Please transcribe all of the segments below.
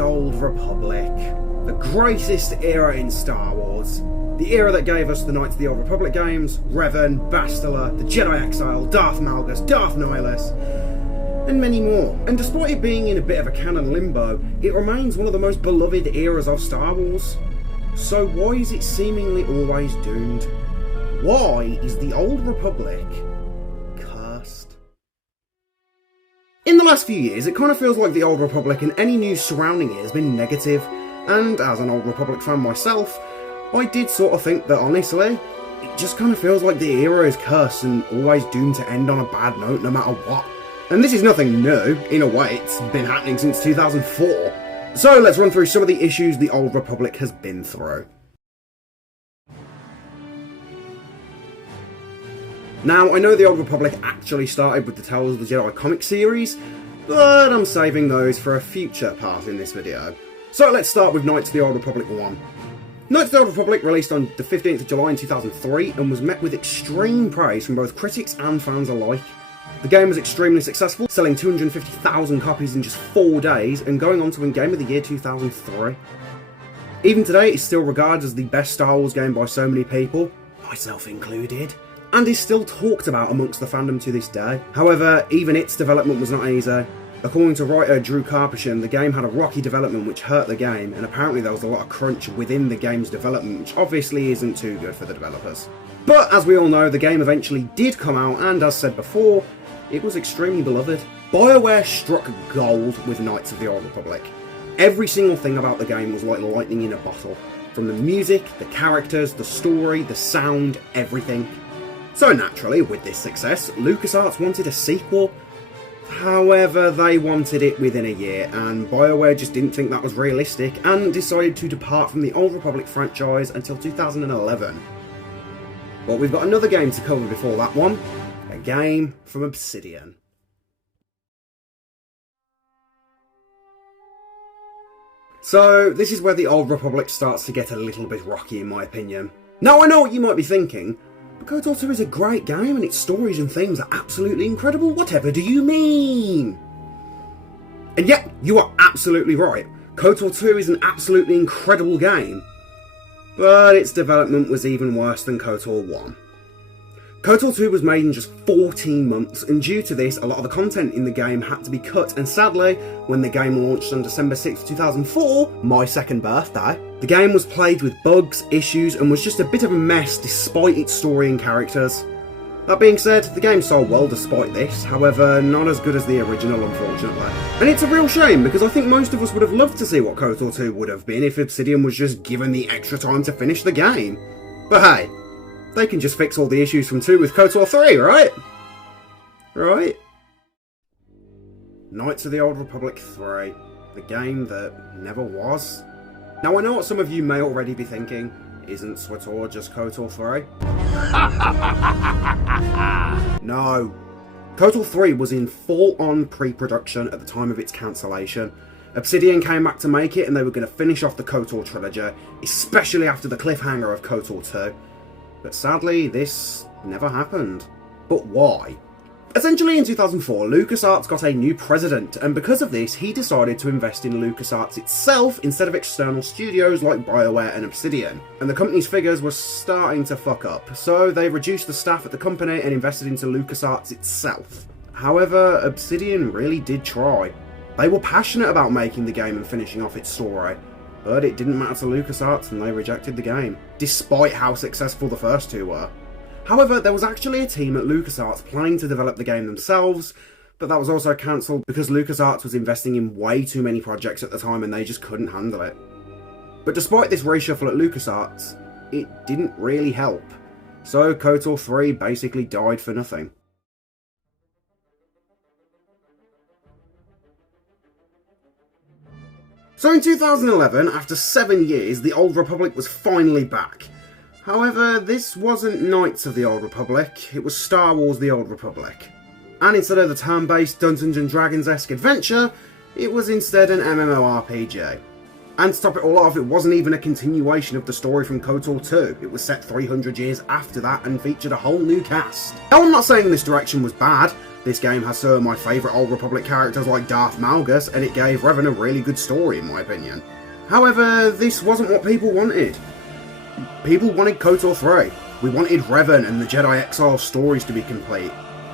the Old Republic. The greatest era in Star Wars. The era that gave us the Knights of the Old Republic games, Revan, Bastila, the Jedi Exile, Darth Malgus, Darth Nihilus, and many more. And despite it being in a bit of a canon limbo, it remains one of the most beloved eras of Star Wars. So why is it seemingly always doomed? Why is the Old Republic cursed? In the last few years, it kind of feels like the Old Republic and any news surrounding it has been negative, and as an Old Republic fan myself, I did sort of think that honestly, it just kind of feels like the era is cursed and always doomed to end on a bad note no matter what. And this is nothing new, in a way it's been happening since 2004. So let's run through some of the issues the Old Republic has been through. Now, I know the Old Republic actually started with the Tales of the Jedi comic series, but I'm saving those for a future part in this video. So let's start with Knights of the Old Republic 1. Knights of the Old Republic released on the 15th of July in 2003 and was met with extreme praise from both critics and fans alike. The game was extremely successful, selling 250,000 copies in just 4 days and going on to win Game of the Year 2003. Even today, it's still regarded as the best Star Wars game by so many people, myself included, and is still talked about amongst the fandom to this day. However, even its development was not easy. According to writer Drew Karpyshyn, the game had a rocky development which hurt the game, and apparently there was a lot of crunch within the game's development, which obviously isn't too good for the developers. But as we all know, the game eventually did come out, and as said before, it was extremely beloved. BioWare struck gold with Knights of the Old Republic. Every single thing about the game was like lightning in a bottle. From the music, the characters, the story, the sound, everything. So naturally, with this success, LucasArts wanted a sequel. However, they wanted it within a year, and BioWare just didn't think that was realistic, and decided to depart from the Old Republic franchise until 2011. But we've got another game to cover before that one. A game from Obsidian. So, this is where the Old Republic starts to get a little bit rocky in my opinion. Now I know what you might be thinking, but Kotor 2 is a great game and its stories and themes are absolutely incredible, whatever do you mean? And yet, you are absolutely right. Kotor 2 is an absolutely incredible game, but its development was even worse than Kotor 1. Kotor 2 was made in just 14 months, and due to this, a lot of the content in the game had to be cut, and sadly, when the game launched on December 6th, 2004, my second birthday, the game was plagued with bugs, issues, and was just a bit of a mess despite its story and characters. That being said, the game sold well despite this, however, not as good as the original unfortunately. And it's a real shame, because I think most of us would have loved to see what Kotor 2 would have been if Obsidian was just given the extra time to finish the game. But hey, they can just fix all the issues from 2 with Kotor 3, right? Right? Knights of the Old Republic 3. The game that never was. Now I know what some of you may already be thinking. Isn't SWTOR just Kotor 3? No. Kotor 3 was in full-on pre-production at the time of its cancellation. Obsidian came back to make it and they were going to finish off the Kotor trilogy, especially after the cliffhanger of Kotor 2. But sadly, this never happened. But why? Essentially in 2004, LucasArts got a new president, and because of this, he decided to invest in LucasArts itself instead of external studios like BioWare and Obsidian. And the company's figures were starting to fuck up, so they reduced the staff at the company and invested into LucasArts itself. However, Obsidian really did try. They were passionate about making the game and finishing off its story, but it didn't matter to LucasArts and they rejected the game, despite how successful the first 2 were. However, there was actually a team at LucasArts planning to develop the game themselves, but that was also cancelled because LucasArts was investing in way too many projects at the time and they just couldn't handle it. But despite this reshuffle at LucasArts, it didn't really help, so Kotor 3 basically died for nothing. So in 2011, after 7 years, the Old Republic was finally back. However, this wasn't Knights of the Old Republic, it was Star Wars The Old Republic. And instead of the turn-based Dungeons & Dragons-esque adventure, it was instead an MMORPG. And to top it all off, it wasn't even a continuation of the story from Kotor 2, it was set 300 years after that and featured a whole new cast. Now I'm not saying this direction was bad, This game has some of my favourite Old Republic characters like Darth Malgus, and it gave Revan a really good story in my opinion. However, this wasn't what people wanted. People wanted Kotor 3. We wanted Revan and the Jedi Exile stories to be complete.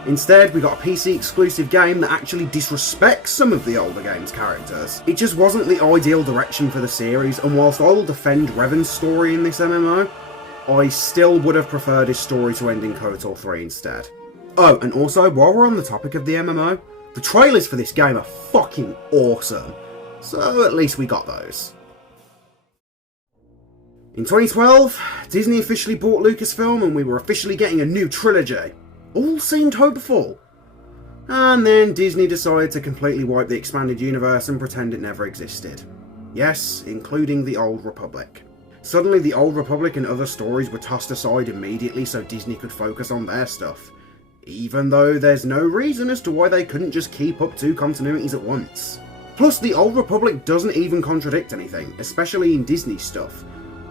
Instead, we got a PC exclusive game that actually disrespects some of the older game's characters. It just wasn't the ideal direction for the series, and whilst I will defend Revan's story in this MMO, I still would have preferred his story to end in Kotor 3 instead. Oh, and also, while we're on the topic of the MMO, the trailers for this game are fucking awesome. So at least we got those. In 2012, Disney officially bought Lucasfilm and we were officially getting a new trilogy. All seemed hopeful. And then Disney decided to completely wipe the expanded universe and pretend it never existed. Yes, including the Old Republic. Suddenly the Old Republic and other stories were tossed aside immediately so Disney could focus on their stuff. Even though there's no reason as to why they couldn't just keep up two continuities at once. Plus, the Old Republic doesn't even contradict anything, especially in Disney stuff.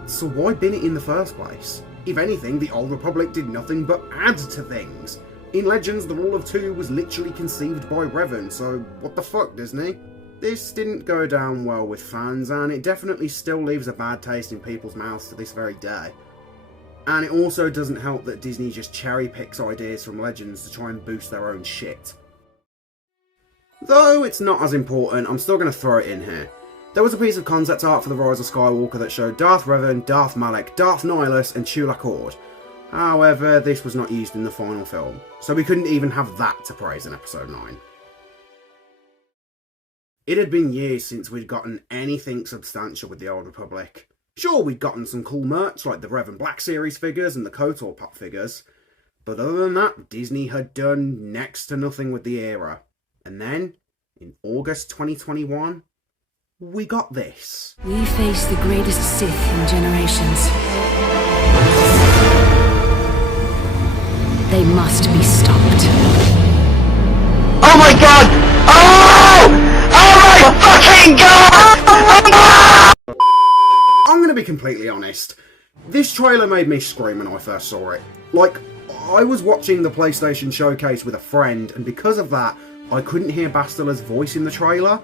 So why bin it in the first place? If anything, the Old Republic did nothing but add to things. In Legends, the Rule of Two was literally conceived by Revan, so what the fuck, Disney? This didn't go down well with fans, and it definitely still leaves a bad taste in people's mouths to this very day. And it also doesn't help that Disney just cherry picks ideas from Legends to try and boost their own shit. Though it's not as important, I'm still going to throw it in here. There was a piece of concept art for The Rise of Skywalker that showed Darth Revan, Darth Malak, Darth Nihilus and Chewla Cord. However, this was not used in the final film, so we couldn't even have that to praise in Episode 9. It had been years since we'd gotten anything substantial with the Old Republic. Sure, we'd gotten some cool merch like the Revan Black Series figures and the Kotor pop figures, but other than that, Disney had done next to nothing with the era. And then, in August 2021, we got this. We face the greatest Sith in generations. They must be stopped. Oh my god! Oh! Oh my fucking god! I'm gonna be completely honest. This trailer made me scream when I first saw it. Like, I was watching the PlayStation Showcase with a friend, and because of that, I couldn't hear Bastila's voice in the trailer.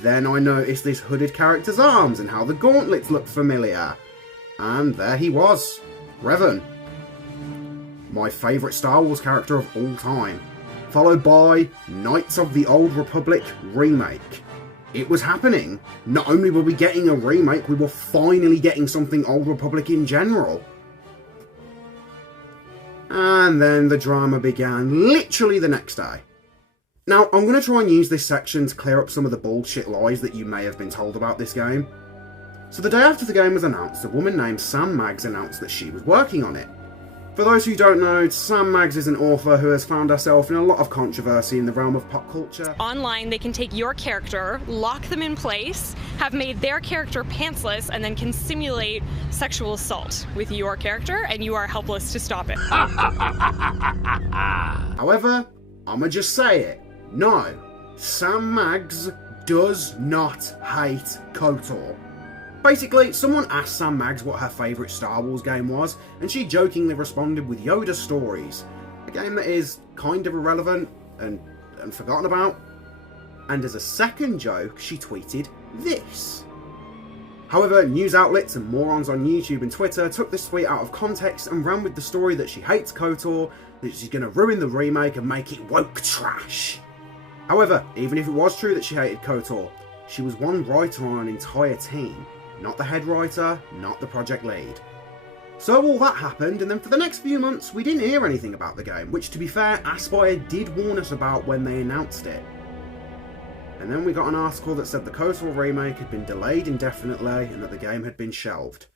Then I noticed this hooded character's arms and how the gauntlets looked familiar. And there he was, Revan. My favourite Star Wars character of all time. Followed by Knights of the Old Republic remake. It was happening. Not only were we getting a remake, we were finally getting something Old Republic in general. And then the drama began literally the next day. Now, I'm going to try and use this section to clear up some of the bullshit lies that you may have been told about this game. So the day after the game was announced, a woman named Sam Maggs announced that she was working on it. For those who don't know, Sam Maggs is an author who has found herself in a lot of controversy in the realm of pop culture. Online, they can take your character, lock them in place, have made their character pantsless, and then can simulate sexual assault with your character, and you are helpless to stop it. However, I'ma just say it. No, Sam Maggs does not hate KOTOR. Basically, someone asked Sam Maggs what her favourite Star Wars game was, and she jokingly responded with Yoda Stories, a game that is kind of irrelevant and forgotten about. And as a second joke, she tweeted this. However, news outlets and morons on YouTube and Twitter took this tweet out of context and ran with the story that she hates KOTOR, that she's going to ruin the remake and make it woke trash. However, even if it was true that she hated KOTOR, she was one writer on an entire team. Not the head writer, not the project lead. So all that happened, and then for the next few months we didn't hear anything about the game, which to be fair, Aspyr did warn us about when they announced it. And then we got an article that said the KOTOR remake had been delayed indefinitely and that the game had been shelved.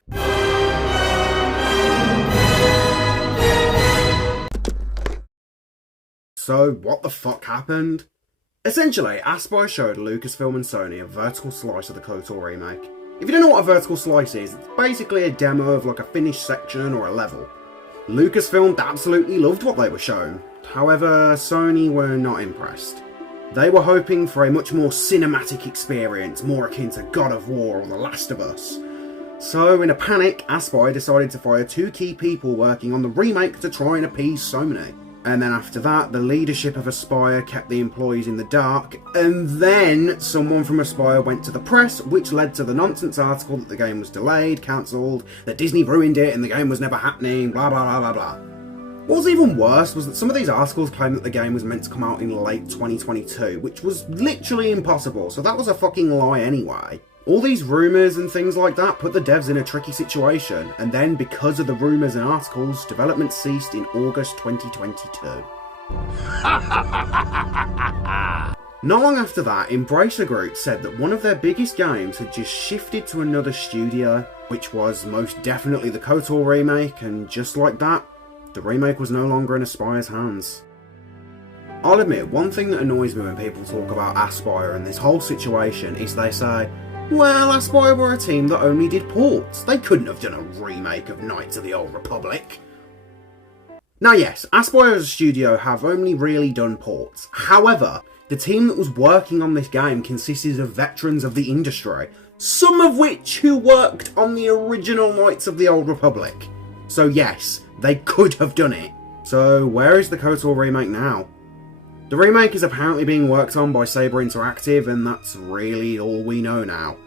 So what the fuck happened? Essentially, Aspyr showed Lucasfilm and Sony a vertical slice of the KOTOR remake. If you don't know what a vertical slice is, it's basically a demo of like a finished section or a level. Lucasfilm absolutely loved what they were shown. However, Sony were not impressed. They were hoping for a much more cinematic experience, more akin to God of War or The Last of Us. So in a panic, Aspyr decided to fire two key people working on the remake to try and appease Sony. And then after that, the leadership of Aspyr kept the employees in the dark, and then someone from Aspyr went to the press, which led to the nonsense article that the game was delayed, cancelled, that Disney ruined it and the game was never happening, blah blah blah blah blah. What was even worse was that some of these articles claimed that the game was meant to come out in late 2022, which was literally impossible, so that was a fucking lie anyway. All these rumours and things like that put the devs in a tricky situation, and then because of the rumours and articles, development ceased in August 2022. Not long after that, Embracer Group said that one of their biggest games had just shifted to another studio, which was most definitely the Kotor remake, and just like that, the remake was no longer in Aspyr's hands. I'll admit, one thing that annoys me when people talk about Aspyr and this whole situation is they say, well, Aspyr were a team that only did ports. They couldn't have done a remake of Knights of the Old Republic. Now yes, Aspyr as a studio have only really done ports. However, the team that was working on this game consisted of veterans of the industry, some of which who worked on the original Knights of the Old Republic. So yes, they could have done it. So where is the Kotor remake now? The remake is apparently being worked on by Saber Interactive, and that's really all we know now.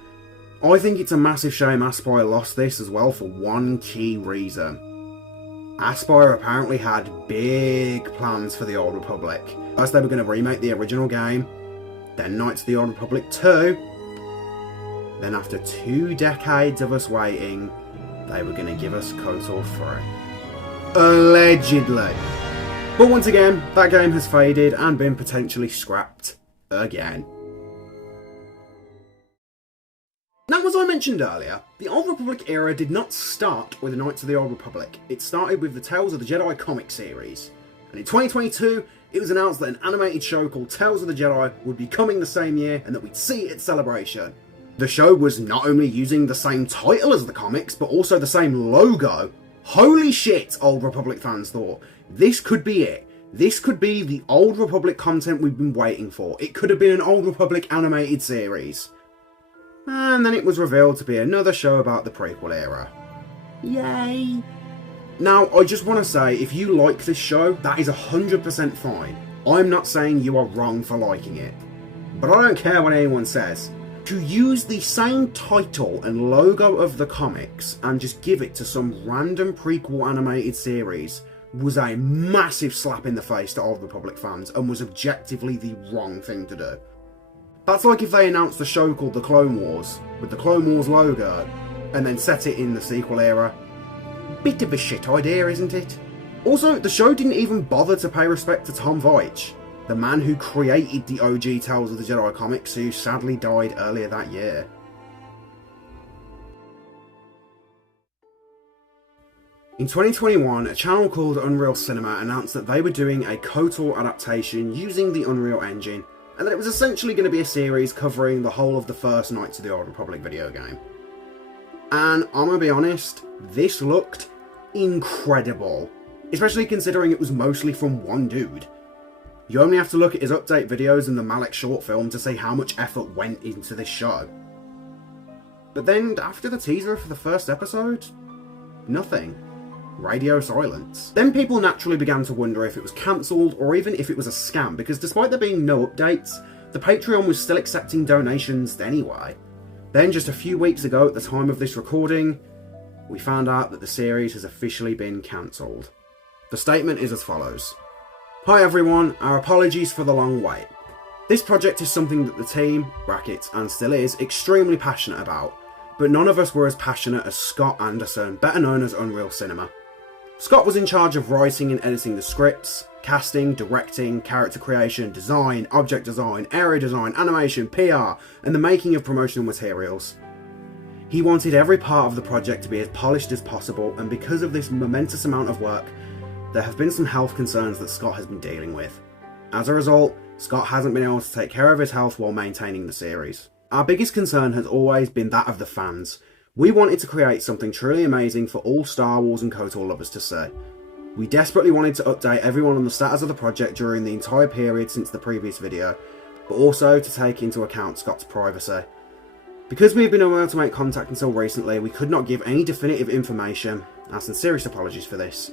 I think it's a massive shame Aspyr lost this as well for one key reason. Aspyr apparently had big plans for the Old Republic. First they were going to remake the original game, then Knights of the Old Republic 2, then after 2 decades of us waiting, they were going to give us Kotor 3. Allegedly. But once again, that game has faded and been potentially scrapped again. Now, as I mentioned earlier, the Old Republic era did not start with the Knights of the Old Republic. It started with the Tales of the Jedi comic series. And in 2022, it was announced that an animated show called Tales of the Jedi would be coming the same year and that we'd see it at Celebration. The show was not only using the same title as the comics, but also the same logo. Holy shit, Old Republic fans thought. This could be it. This could be the Old Republic content we've been waiting for. It could have been an Old Republic animated series. And then it was revealed to be another show about the prequel era. Yay! Now, I just want to say, if you like this show, that is 100% fine. I'm not saying you are wrong for liking it. But I don't care what anyone says. To use the same title and logo of the comics and just give it to some random prequel animated series was a massive slap in the face to Old Republic fans and was objectively the wrong thing to do. That's like if they announced a show called The Clone Wars, with the Clone Wars logo, and then set it in the sequel era. Bit of a shit idea, isn't it? Also, the show didn't even bother to pay respect to Tom Veitch, the man who created the OG Tales of the Jedi comics, who sadly died earlier that year. In 2021, a channel called Unreal Cinema announced that they were doing a KOTOR adaptation using the Unreal Engine, and that it was essentially going to be a series covering the whole of the first Knights of the Old Republic video game. And I'm gonna be honest, this looked incredible, especially considering it was mostly from one dude. You only have to look at his update videos and the Malak short film to see how much effort went into this show. But then, after the teaser for the first episode, nothing. Radio silence. Then people naturally began to wonder if it was cancelled or even if it was a scam, because despite there being no updates, the Patreon was still accepting donations anyway. Then just a few weeks ago at the time of this recording, we found out that the series has officially been cancelled. The statement is as follows. Hi everyone, our apologies for the long wait. This project is something that the team, brackets, and still is, extremely passionate about, but none of us were as passionate as Scott Anderson, better known as Unreal Cinema. Scott was in charge of writing and editing the scripts, casting, directing, character creation, design, object design, area design, animation, PR, and the making of promotional materials. He wanted every part of the project to be as polished as possible, and because of this momentous amount of work, there have been some health concerns that Scott has been dealing with. As a result, Scott hasn't been able to take care of his health while maintaining the series. Our biggest concern has always been that of the fans. We wanted to create something truly amazing for all Star Wars and KOTOR lovers to see. We desperately wanted to update everyone on the status of the project during the entire period since the previous video, but also to take into account Scott's privacy. Because we've been unable to make contact until recently, we could not give any definitive information. Our sincerest apologies for this.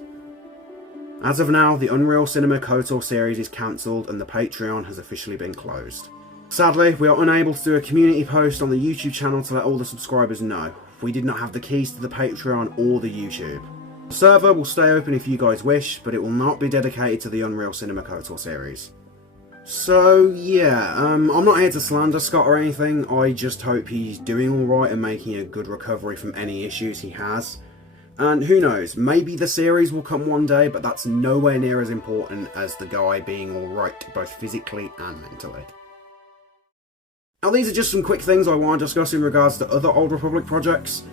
As of now, the Unreal Cinema Kotor series is cancelled and the Patreon has officially been closed. Sadly, we are unable to do a community post on the YouTube channel to let all the subscribers know. We did not have the keys to the Patreon or the YouTube. The server will stay open if you guys wish, but it will not be dedicated to the Unreal Cinema Kotor series. So yeah, I'm not here to slander Scott or anything, I just hope he's doing alright and making a good recovery from any issues he has. And who knows, maybe the series will come one day, but that's nowhere near as important as the guy being alright, both physically and mentally. Now these are just some quick things I want to discuss in regards to other Old Republic projects.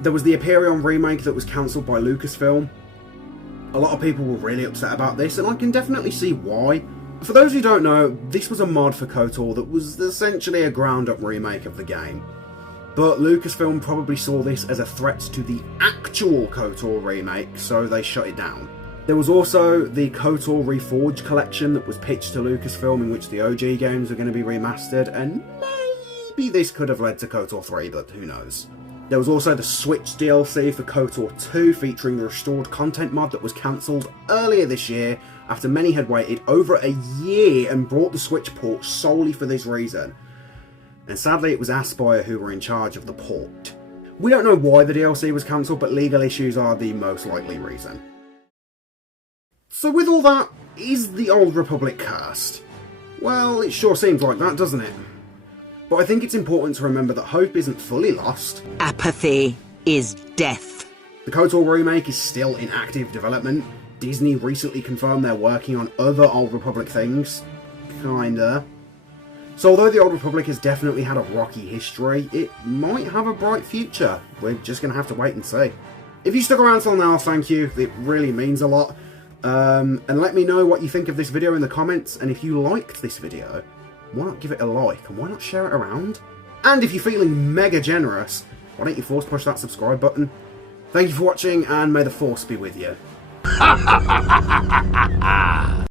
There was the Hyperion remake that was cancelled by Lucasfilm. A lot of people were really upset about this, and I can definitely see why. For those who don't know, this was a mod for KOTOR that was essentially a ground-up remake of the game. But Lucasfilm probably saw this as a threat to the actual KOTOR remake, so they shut it down. There was also the KOTOR Reforged collection that was pitched to Lucasfilm, in which the OG games were going to be remastered, and maybe this could have led to KOTOR 3, but who knows. There was also the Switch DLC for KOTOR 2 featuring the restored content mod that was cancelled earlier this year after many had waited over a year and brought the Switch port solely for this reason. And sadly it was Aspyr who were in charge of the port. We don't know why the DLC was cancelled, but legal issues are the most likely reason. So with all that, is the Old Republic cursed? Well, it sure seems like that, doesn't it? But I think it's important to remember that hope isn't fully lost. Apathy is death. The KOTOR remake is still in active development. Disney recently confirmed they're working on other Old Republic things. Kinda. So although the Old Republic has definitely had a rocky history, it might have a bright future. We're just going to have to wait and see. If you stuck around till now, thank you. It really means a lot. And let me know what you think of this video in the comments. And if you liked this video, why not give it a like, and why not share it around? And if you're feeling mega generous, why don't you force push that subscribe button? Thank you for watching, and may the Force be with you.